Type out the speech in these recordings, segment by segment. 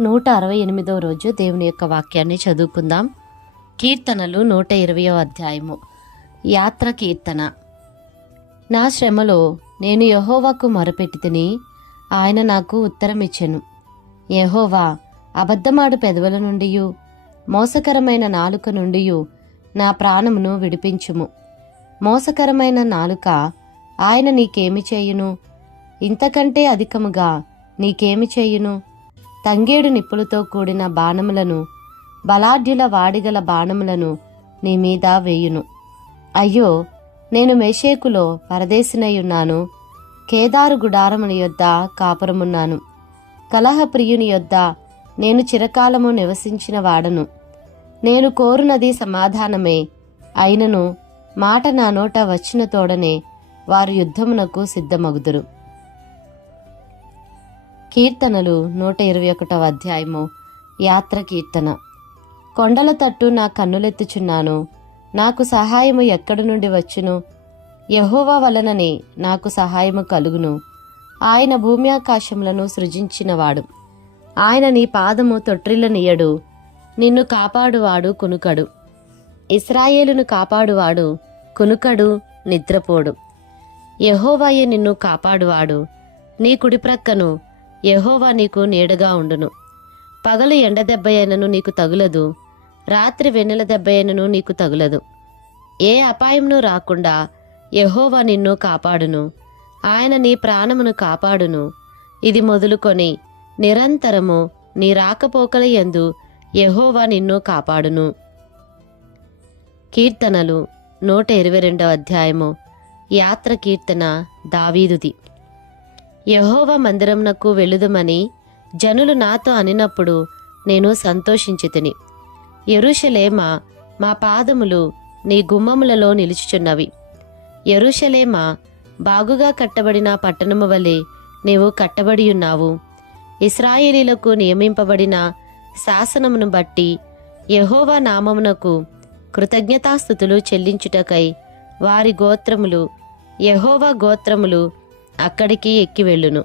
నూట అరవై ఎనిమిదవ రోజు దేవుని యొక్క వాక్యాన్ని చదువుకుందాం. కీర్తనలు నూట ఇరవయో అధ్యాయము. యాత్ర కీర్తన. నా శ్రమలో నేను యహోవాకు మొరపెట్టి తిని ఆయన నాకు ఉత్తరం ఇచ్చెను యహోవా అబద్ధమాడు పెదవుల నుండి మోసకరమైన నాలుక నుండి నా ప్రాణమును విడిపించుము. మోసకరమైన నాలుక ఆయన నీకేమి చేయును? ఇంతకంటే అధికముగా నీకేమి చేయును? తంగేడు నిప్పులతో కూడిన బాణములను బలాఢ్యుల వాడిగల బాణములను నీ మీద వేయును. అయ్యో నేను మేషేకులో పరదేశినయున్నాను కేదారు గుడారముని యొద్ద కాపురమున్నాను. కలహప్రియుని యొద్ద నేను చిరకాలము నివసించిన వాడను. నేను కోరునది సమాధానమే అయినను మాట నా నోట వచ్చిన తోడనే వారు యుద్ధమునకు సిద్ధమగుదురు. కీర్తనలు నూట ఇరవై ఒకటవ అధ్యాయము. యాత్ర కీర్తన. కొండల తట్టు నా కన్నులెత్తుచున్నాను. నాకు సహాయము ఎక్కడి నుండి వచ్చును? యహోవా వలననే నాకు సహాయము కలుగును. ఆయన భూమి ఆకాశములను సృజించినవాడు. ఆయన నీ పాదము తొట్రిల్లనియడు నిన్ను కాపాడువాడు కునుకడు. ఇస్రాయేలును కాపాడువాడు కునుకడు నిద్రపోడు. యహోవాయే నిన్ను కాపాడువాడు. నీ కుడి ప్రక్కను యహోవా నీకు నీడగా ఉండును. పగలు ఎండ దెబ్బ అయినను నీకు తగులదు. రాత్రి వెన్నెల దెబ్బ అయినను నీకు తగులదు. ఏ అపాయమును రాకుండా యహోవా నిన్ను కాపాడును. ఆయన నీ ప్రాణమును కాపాడును. ఇది మొదలుకొని నిరంతరము నీ రాకపోకల యందు యహోవా నిన్ను కాపాడును. కీర్తనలు నూట ఇరవై రెండవ అధ్యాయము. యాత్ర కీర్తన దావీదుది. యహోవ మందిరంనకు వెళుదుమని జనులు నాతో అనినప్పుడు నేను సంతోషించితిని. ఎరుషలేమ మా పాదములు నీ గుమ్మములలో నిలుచుచున్నవి. ఎరుషలేమ బాగుగా కట్టబడిన పట్టణము వలె నీవు కట్టబడి ఉన్నావు. ఇస్రాయేలీలకు నియమింపబడిన శాసనమును బట్టి యహోవా నామమునకు కృతజ్ఞతాస్థుతులు చెల్లించుటకై వారి గోత్రములు యహోవా గోత్రములు అక్కడికి ఎక్కి వెళ్ళును.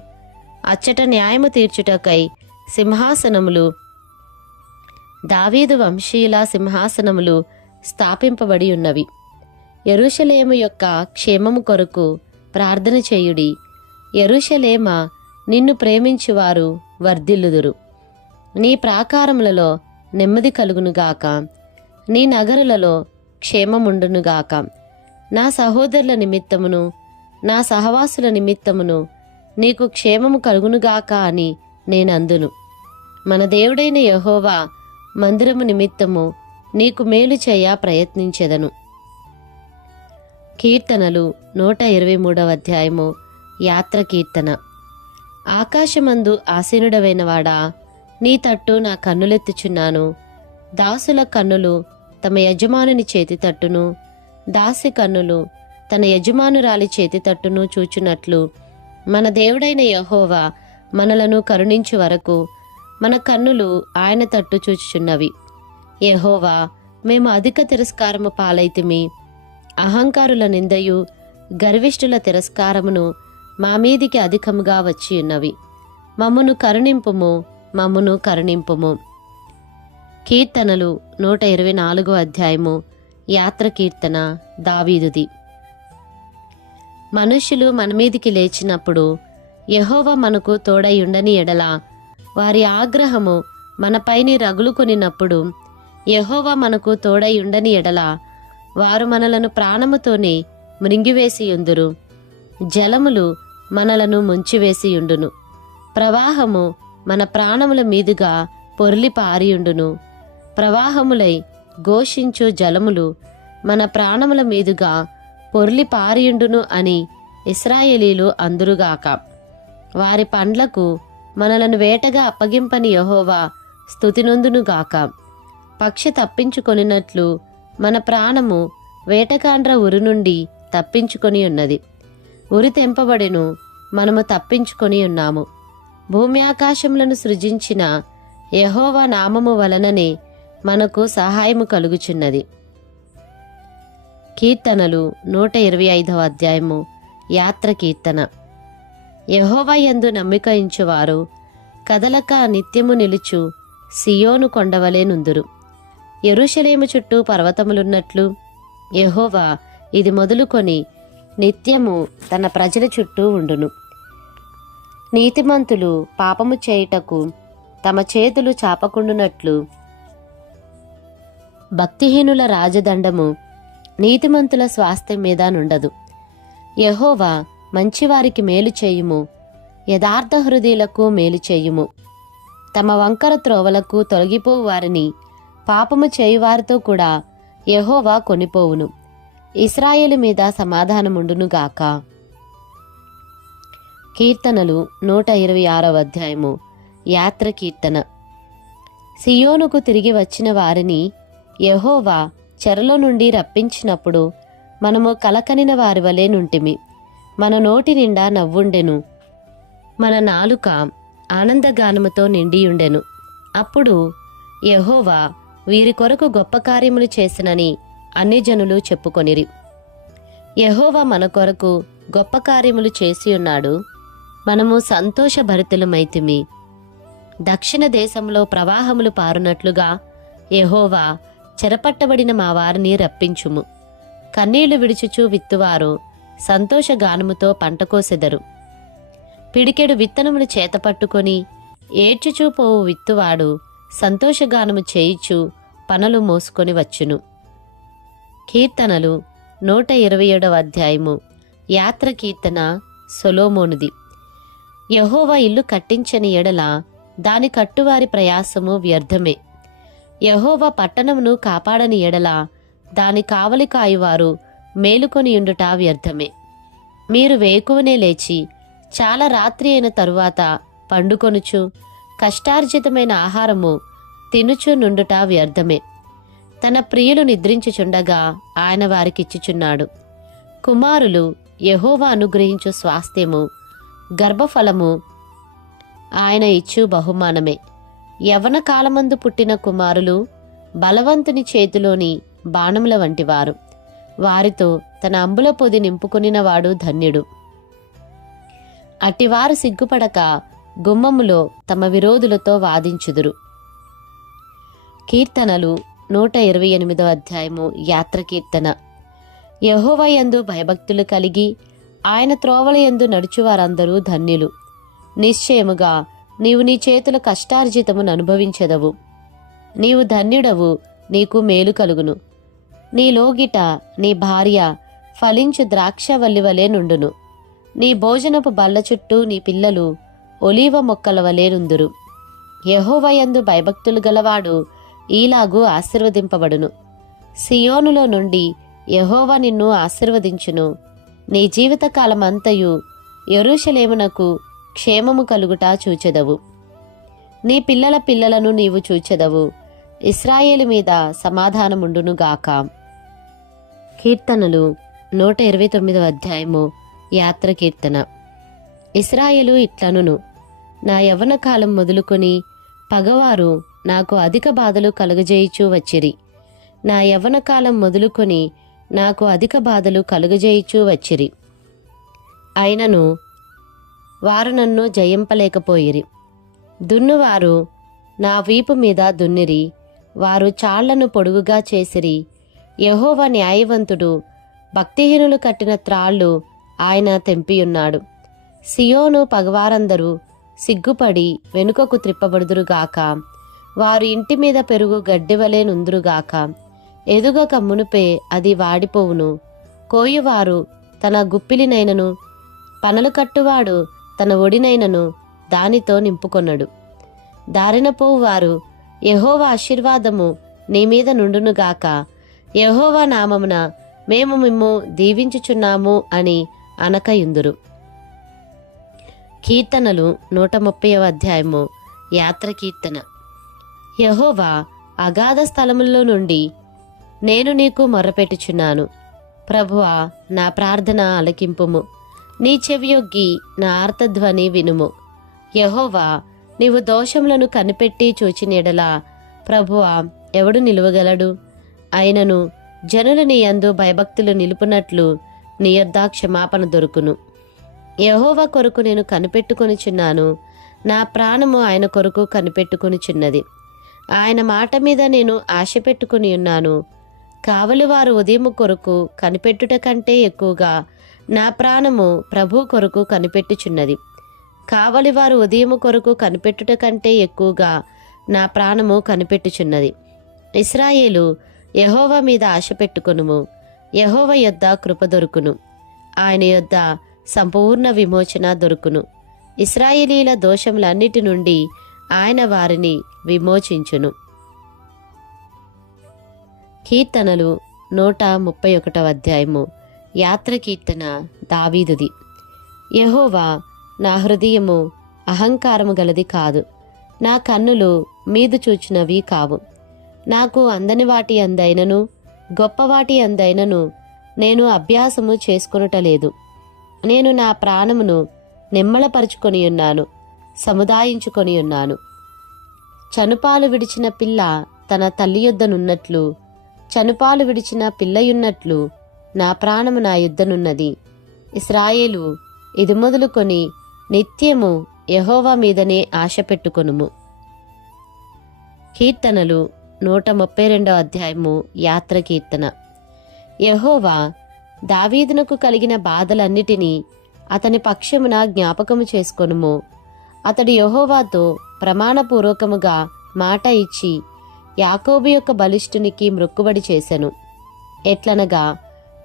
అచ్చట న్యాయము తీర్చుటకై సింహాసనములు దావీదు వంశీయుల సింహాసనములు స్థాపింపబడి ఉన్నవి. ఎరుషలేము యొక్క క్షేమము కొరకు ప్రార్థన చేయుడి. ఎరుషలేమ నిన్ను ప్రేమించువారు వర్ధిల్లుదురు. నీ ప్రాకారములలో నెమ్మది కలుగునుగాక నీ నగరులలో క్షేమముండునుగాక నా సహోదరుల నిమిత్తమును నా సహవాసుల నిమిత్తమును నీకు క్షేమము కలుగునుగాక అని నేనందును. మన దేవుడైన యహోవా మందిరము నిమిత్తము నీకు మేలు చేయ ప్రయత్నించెదను. కీర్తనలు నూట ఇరవై మూడవ అధ్యాయము యాత్ర కీర్తన. ఆకాశమందు ఆసీనుడవైనవాడా నీ తట్టు నా కన్నులెత్తుచున్నాను. దాసుల కన్నులు తమ యజమానుని చేతి తట్టును దాసి కన్నులు తన యజమానురాలి చేతి తట్టును చూచునట్లు మన దేవుడైన యహోవా మనలను కరుణించు వరకు మన కన్నులు ఆయన తట్టు చూచుచున్నవి. యహోవా మేము అధిక తిరస్కారము పాలైతిమి. అహంకారుల నిందయు గర్విష్ఠుల తిరస్కారమును మా మీదికి అధికముగా వచ్చి ఉన్నవి మమ్మును కరుణింపుము మమ్మును కరుణింపుము. కీర్తనలు నూట ఇరవై నాలుగో అధ్యాయము. యాత్ర కీర్తన దావీదుది. మనుష్యులు మన మీదికి లేచినప్పుడు యహోవ మనకు తోడై ఉండని ఎడల వారి ఆగ్రహము మనపైని రగులుకొనినప్పుడు యహోవ మనకు తోడై ఉండని ఎడల వారు మనలను ప్రాణముతోనే మృంగివేసియుందురు. జలములు మనలను ముంచివేసియుండును. ప్రవాహము మన ప్రాణముల మీదుగా పొర్లి పారియుండును. ప్రవాహములై ఘోషించు జలములు మన ప్రాణముల మీదుగా పొర్లి పారియుండును అని ఇస్రాయేలీలు అందురుగాక. వారి పండ్లకు మనలను వేటగా అప్పగింపని యహోవా స్థుతినొందునుగాక పక్షి తప్పించుకొనినట్లు మన ప్రాణము వేటకాండ్ర ఉరి నుండి తప్పించుకొని ఉన్నది. ఉరి తెంపబడెను మనము తప్పించుకొని ఉన్నాము. భూమి ఆకాశములను సృజించిన యహోవా నామము వలననే మనకు సహాయము కలుగుచున్నది. కీర్తనలు నూట ఇరవై ఐదవ అధ్యాయము యాత్ర కీర్తన. యహోవయందు నమ్మిక ఇంచువారు కదలక నిత్యము నిలుచు సియోను కొండవలే నుందురు. ఎరుషలేము చుట్టూ పర్వతములున్నట్లు యహోవా ఇది మొదలుకొని నిత్యము తన ప్రజల చుట్టూ ఉండును. నీతిమంతులు పాపము చేయుటకు తమ చేతులు చాపకుండునట్లు భక్తిహీనుల రాజదండము నీతిమంతుల స్వాస్థ్యం మీద నుండదు. యహోవా మంచివారికి మేలు చేయుము యథార్థ హృదయులకు మేలు చేయుము. తమ వంకర త్రోవలకు తొలగిపోవు వారిని పాపము చేయువారితో కూడా యహోవా కొనిపోవును. ఇస్రాయేలు మీద సమాధానముండునుగాక కీర్తనలు నూట ఇరవై ఆరవ అధ్యాయము. యాత్ర కీర్తన. సియోనుకు తిరిగి వచ్చిన వారిని యహోవా చెరలో నుండి రప్పించినప్పుడు మనము కలకనిన వారి వలె నుంటిమి. మన నోటి నిండా నవ్వుండెను. మన నాలుక ఆనందగానముతో నిండియుండెను. అప్పుడు యహోవా వీరి కొరకు గొప్ప కార్యములు చేసినని అన్ని జనులు చెప్పుకొనిరి. యహోవా మన కొరకు గొప్ప కార్యములు చేసి ఉన్నాడు. మనము సంతోషభరితులమైతిమి దక్షిణ దేశంలో ప్రవాహములు పారునట్లుగా యహోవా చెరపట్టబడిన మా వారిని రప్పించుము. కన్నీళ్ళు విడుచుచూ విత్తువారు. సంతోషగానముతో పంట కోసెదరు. పిడికెడు విత్తనములు చేతపట్టుకొని ఏడ్చుచూపోవు విత్తువాడు. సంతోషగానము చేయిచు పనులు మోసుకొని వచ్చును. కీర్తనలు నూట ఇరవై ఏడవ అధ్యాయము. యాత్ర కీర్తన సొలోమోనుది. యహోవా ఇల్లు కట్టించని ఎడల దాని కట్టువారి ప్రయాసము వ్యర్థమే. యహోవా పట్టణమును కాపాడని ఎడల దాని కావలి కాయువారు మేలుకొని ఉండుట వ్యర్థమే. మీరు వేకువనే లేచి చాలా రాత్రి అయిన తరువాత పండుకొనుచు కష్టార్జితమైన ఆహారము తినుచు నుండుట వ్యర్థమే. తన ప్రియులు నిద్రించుచుండగా ఆయన వారికిచ్చుచున్నాడు. కుమారులు యహోవా అనుగ్రహించు స్వాస్థ్యము గర్భఫలము ఆయన ఇచ్చు బహుమానమే. యవన కాలమందు పుట్టిన కుమారులు బలవంతుని చేతిలోని బాణముల వంటివారు. వారితో తన అంబుల పొది నింపుకొనినవాడు ధన్యుడు. అట్టివారు సిగ్గుపడక గుమ్మములో తమ విరోధులతో వాదించుదురు. కీర్తనలు నూట ఇరవై ఎనిమిదో అధ్యాయము యాత్ర కీర్తన. యహోవయందు భయభక్తులు కలిగి ఆయన త్రోవలయందు నడుచువారందరూ ధన్యులు. నిశ్చయముగా నీవు నీ చేతుల కష్టార్జితమును అనుభవించెదవు. నీవు ధన్యుడవు నీకు మేలు కలుగును. నీ లోగిట నీ భార్య ఫలించు ద్రాక్షవల్లి వలె నుండును. నీ భోజనపు బల్ల చుట్టూ నీ పిల్లలు ఒలీవ మొక్కల వలె నుందురు. యహోవయందు భయభక్తులు గలవాడు ఈలాగు ఆశీర్వదింపబడును. సియోనులో నుండి యహోవా నిన్ను ఆశీర్వదించును. నీ జీవితకాలమంతయు ఎరుషలేమునకు క్షేమము కలుగుట చూచెదవు. నీ పిల్లల పిల్లలను నీవు చూచెదవు. ఇస్రాయేలు మీద సమాధానముండునుగాక. కీర్తనలు నూట ఇరవై తొమ్మిదవ అధ్యాయము యాత్ర కీర్తన. ఇస్రాయేలు ఇట్లనును నా యవ్వన కాలం మొదలుకొని పగవారు నాకు అధిక బాధలు కలుగజేయుచూ వచ్చిరి. నా యవ్వన కాలం మొదలుకొని నాకు అధిక బాధలు కలుగజేయుచూ వచ్చిరి. అయినను వారు నన్ను జయింపలేకపోయిరి. దున్నువారు నా వీపు మీద దున్నిరి. వారు చాళ్ళను పొడుగుగా చేసిరి. యహోవ న్యాయవంతుడు భక్తిహీనులు కట్టిన త్రాళ్ళు ఆయన తెంపియున్నాడు. సియోను పగవారందరూ సిగ్గుపడి వెనుకకు త్రిప్పబడుదురుగాక. వారు ఇంటి మీద పెరుగు గడ్డివలే నుందురుగాక. ఎదుగక మునుపే అది వాడిపోవును. కోయువారు తన గుప్పిలినైనను పనలు కట్టువాడు తన ఒడినైనను దానితో నింపుకొనడు దారిన పోవువారు యహోవా ఆశీర్వాదము నీ మీద నుండునుగాక యహోవా నామమున మేము మిమ్ము దీవించుచున్నాము అని అనకయుందురు. కీర్తనలు నూట ముప్పైవ అధ్యాయము. యాత్ర కీర్తన. యహోవా అగాధ స్థలముల్లో నుండి నేను నీకు మొర్రపెట్టుచున్నాను. ప్రభువా నా ప్రార్థన అలకింపుము నీ చెవియొగ్గి నా ఆర్తధ్వని వినుము. యహోవా నీవు దోషములను కనిపెట్టి చూచినెడలా ప్రభువా ఎవడు నిలువగలడు? అయినను జనులు నీ యందు భయభక్తులు నిలుపునట్లు నీ యొద్ద క్షమాపణ దొరుకును. యహోవా కొరకు నేను కనిపెట్టుకొనిచున్నాను. నా ప్రాణము ఆయన కొరకు కనిపెట్టుకొనిచున్నది. ఆయన మాట మీద నేను ఆశ పెట్టుకుని ఉన్నాను. కావలి వారు ఉదయం కొరకు కనిపెట్టుట కంటే ఎక్కువగా నా ప్రాణము ప్రభు కొరకు కనిపెట్టుచున్నది. కావలి వారు కొరకు కనిపెట్టుట కంటే ఎక్కువగా నా ప్రాణము కనిపెట్టుచున్నది. ఇస్రాయేలు యహోవ మీద ఆశ పెట్టుకొనుము. యహోవ యొద్ద కృప దొరుకును. ఆయన యొద్ద సంపూర్ణ విమోచన దొరుకును. ఇస్రాయేలీల దోషములన్నిటి నుండి ఆయన వారిని విమోచించును. కీర్తనలు నూట ముప్పై ఒకటవ అధ్యాయము. యాత్ర కీర్తన దావీదుది. యహోవా నా హృదయము అహంకారము గలది కాదు. నా కన్నులు మీదు చూచినవి కావు. నాకు అందని వాటి అందైనను గొప్పవాటి అందైనను నేను అభ్యాసము చేసుకొనుటలేదు నేను నా ప్రాణమును నిమ్మలపరుచుకొని ఉన్నాను సముదాయించుకొని ఉన్నాను. చనుపాలు విడిచిన పిల్ల తన తల్లి యుద్ధనున్నట్లు చనుపాలు విడిచిన పిల్లయున్నట్లు నా ప్రాణము నా యుద్ధనున్నది ఇస్రాయేలు ఇది మొదలుకొని నిత్యము యహోవా మీదనే ఆశ పెట్టుకొనుము. కీర్తనలు నూట ముప్పై రెండవ అధ్యాయము యాత్ర కీర్తన. యహోవా దావీదునకు కలిగిన బాధలన్నిటినీ అతని పక్షమున జ్ఞాపకము చేసుకొనుము. అతడు యహోవాతో ప్రమాణపూర్వకముగా మాట ఇచ్చి యాకోబు యొక్క బలిష్ఠునికి మృక్కుబడి చేశాను ఎట్లనగా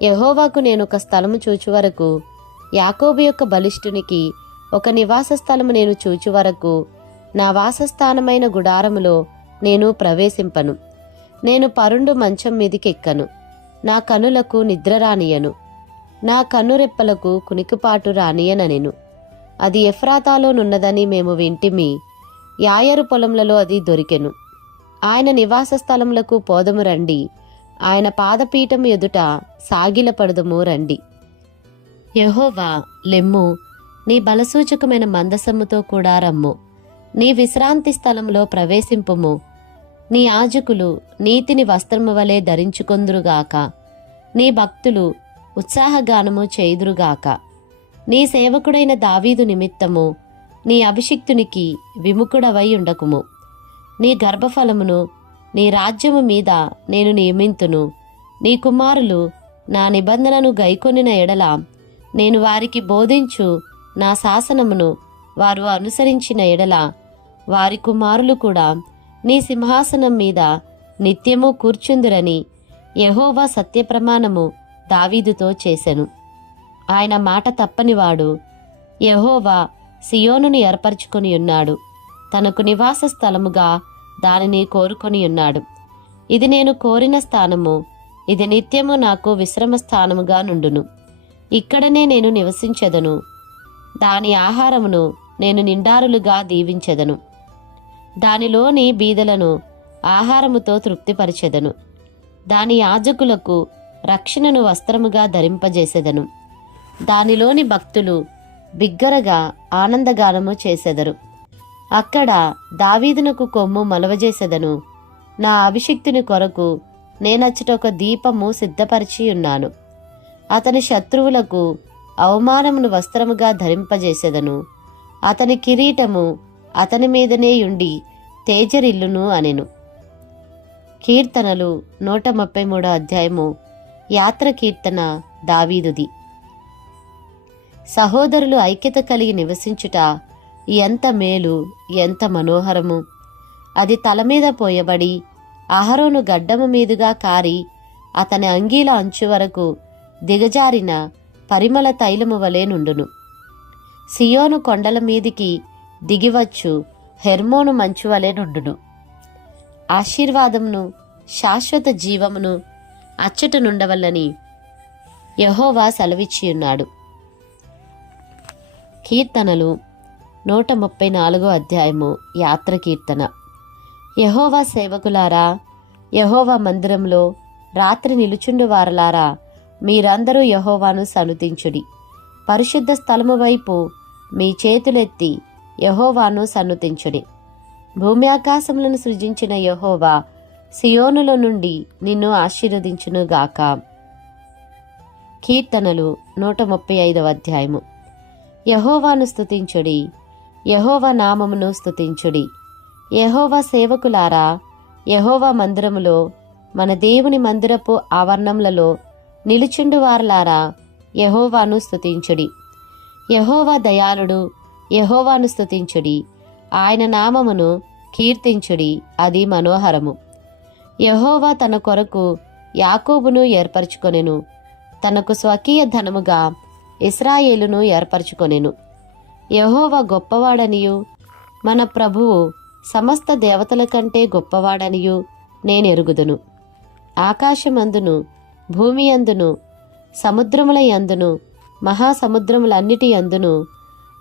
యహోవాకు నేను ఒక స్థలము చూచు వరకు యాకోబు యొక్క బలిష్ఠునికి ఒక నివాస స్థలము నేను చూచు వరకు నా వాసస్థానమైన గుడారములో నేను ప్రవేశింపను. నేను పరుండు మంచం మీదికెక్కను. నా కనులకు నిద్ర రానియను. నా కన్నురెప్పలకు కునికిపాటు రానియననెను. అది ఎఫ్రాతాలోనున్నదని మేము వింటిమి. యాయరు పొలంలలో అది దొరికెను. ఆయన నివాస స్థలములకు పోదము రండి. ఆయన పాదపీఠము ఎదుట సాగిలపడదము రండి. యహోవా లెమ్ము నీ బలసూచకమైన మందసముతో కూడా రమ్ము. నీ విశ్రాంతి స్థలంలో ప్రవేశింపుము. నీ యాజకులు నీతిని వస్త్రము వలె ధరించుకొందురుగాక. నీ భక్తులు ఉత్సాహగానము చేయుదురుగాక. నీ సేవకుడైన దావీదు నిమిత్తము నీ అభిషిక్తునికి విముఖుడవై ఉండకుము. నీ గర్భఫలమును నీ రాజ్యము మీద నేను నియమింతును. నీ కుమారులు నా నిబంధనను గైకొనిన ఎడల నేను వారికి బోధించు నా శాసనమును వారు అనుసరించిన ఎడల వారి కుమారులు కూడా నీ సింహాసనం మీద నిత్యము కూర్చుందురని యహోవా సత్యప్రమాణము దావీదుతో చేశను ఆయన మాట తప్పనివాడు. యహోవా సియోనును ఏర్పరచుకొని ఉన్నాడు. తనకు నివాస స్థలముగా దానిని కోరుకొని ఉన్నాడు. ఇది నేను కోరిన స్థానము. ఇది నిత్యము నాకు విశ్రమ స్థానముగా నుండును. ఇక్కడనే నేను నివసించెదను. దాని ఆహారమును నేను నిండారులుగా దీవించెదను. దానిలోని బీదలను ఆహారముతో తృప్తిపరిచెదను. దాని యాజకులకు రక్షణను వస్త్రముగా ధరింపజేసెదను. దానిలోని భక్తులు బిగ్గరగా ఆనందగానము చేసెదరు. అక్కడ దావీదునకు కొమ్ము మలవజేసెదను. నా అభిషిక్తుని కొరకు నేనచ్చట ఒక దీపము సిద్ధపరిచి ఉన్నాను అతని శత్రువులకు అవమానమును వస్త్రముగా ధరింపజేసెదను. అతని కిరీటము అతని మీదనే ఉండి తేజరిల్లును అనెను. కీర్తనలు నూట ముప్పై మూడో అధ్యాయము. యాత్ర కీర్తన దావీదుది. సహోదరులు ఐక్యత కలిగి నివసించుట ఎంత మేలు ఎంత మనోహరము. అది తల మీద పోయబడి అహరోను గడ్డము మీదుగా కారి అతని అంగీల అంచు వరకు దిగజారిన పరిమళ తైలము వలె నుండును. సియోను కొండల మీదికి దిగివచ్చు హెర్మోను మంచు వలె నుండును. ఆశీర్వాదమును శాశ్వత జీవమును అచ్చట నుండవల్లని యహోవా సెలవిచ్చియున్నాడు. కీర్తనలు నూట ముప్పై నాలుగో అధ్యాయము యాత్ర కీర్తన. యహోవా సేవకులారా యహోవా మందిరంలో రాత్రి నిలుచుండు వారలారా మీరందరూ యహోవాను సనుతించుడి. పరిశుద్ధ స్థలము వైపు మీ చేతులెత్తి యహోవాను సన్నుతించుడి భూమి ఆకాశములను సృజించిన యహోవా సియోనులో నుండి నిన్ను ఆశీర్వదించునుగాక కీర్తనలు నూట ముప్పై ఐదవ అధ్యాయము. యహోవాను స్తుతించుడి. యహోవ నామమును స్తుతించుడి. యహోవ సేవకులారా యహోవ మందిరములో మన దేవుని మందిరపు ఆవరణములలో నిలుచుండు వార్లారా యహోవాను స్థుతించుడి యహోవా దయాళుడు యహోవాను స్థుతించుడి ఆయన నామమును కీర్తించుడి అది మనోహరము. యహోవా తన కొరకు యాకోబును ఏర్పరచుకొనెను తనకు స్వకీయ ధనముగా ఇస్రాయేలును ఏర్పరచుకొనెను. యహోవా గొప్పవాడనియు మన ప్రభువు సమస్త దేవతల కంటే గొప్పవాడనియు నేనెరుగుదును. ఆకాశమందును భూమి అందును సముద్రముల యందును మహాసముద్రములన్నిటి అందును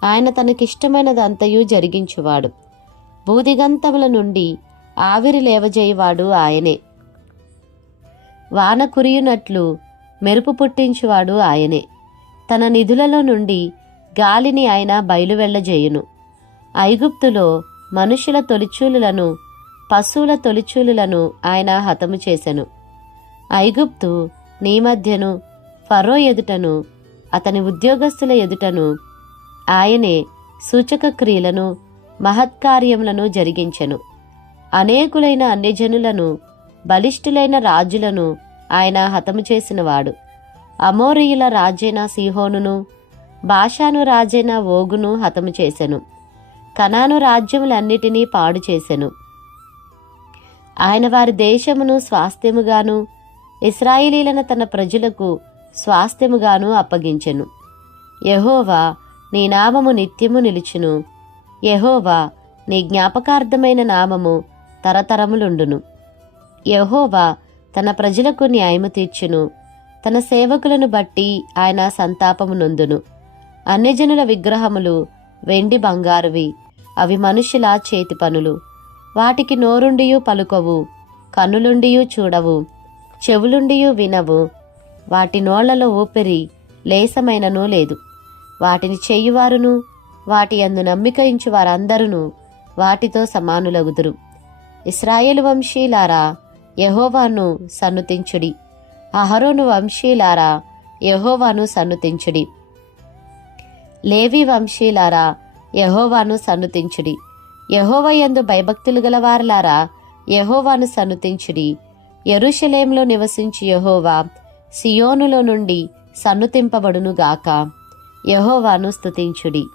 ఆయన తనకిష్టమైనదంతయు జరిగించువాడు. బూదిగంతముల నుండి ఆవిరి లేవజేయువాడు ఆయనే. వాన కురియునట్లు మెరుపు పుట్టించువాడు ఆయనే. తన నిధులలో నుండి గాలిని ఆయన బయలువెళ్ళజేయును. ఐగుప్తులో మనుషుల తొలిచూలులను పశువుల తొలిచూలులను ఆయన హతము చేసెను. ఐగుప్తు నీ మధ్యను ఫరో ఎదుటను అతని ఉద్యోగస్తుల ఎదుటను ఆయనే సూచక క్రియలను మహత్కార్యములను జరిగించెను. అనేకులైన అన్యజనులను బలిష్ఠులైన రాజులను ఆయన హతము చేసినవాడు. అమోరియుల రాజైన సిహోనును భాషాను రాజైన ఓగును హతము చేసెను. కనాను రాజ్యములన్నిటినీ పాడు చేసెను. ఆయన వారి దేశమును స్వాస్థ్యముగాను ఇస్రాయిలీలను తన ప్రజలకు స్వాస్థ్యముగాను అప్పగించెను. యహోవా నీ నామము నిత్యము నిలుచును. యహోవా నీ జ్ఞాపకార్థమైన నామము తరతరములుండును. యహోవా తన ప్రజలకు న్యాయము తీర్చును. తన సేవకులను బట్టి ఆయన సంతాపము నొందును. అన్యజనుల విగ్రహములు వెండి బంగారువి అవి మనుషుల చేతి పనులు. వాటికి నోరుండియు పలుకవు కన్నులుండియు చూడవు. చెవులుండియు వినవు. వాటి నోళ్ళలో ఊపిరి లేసమైననూ లేదు. వాటిని చేయువారును వాటి అందు నమ్మిక ఇంచు వారందరూ వాటితో సమానులగుదురు. ఇస్రాయేలు వంశీలారా యహోవాను సన్నుతించుడి. అహరోను వంశీలారా యహోవాను సన్నుతించుడి. లేవి వంశీలారా యహోవాను సన్నుతించుడి. యహోవయందు భయభక్తులు గలవారలారా యహోవాను సన్నుతించుడి. ఎరుషలేంలో నివసించి యహోవా సియోనులో నుండి సన్నుతింపబడునుగాక. యహోవాను స్తుతించుడి.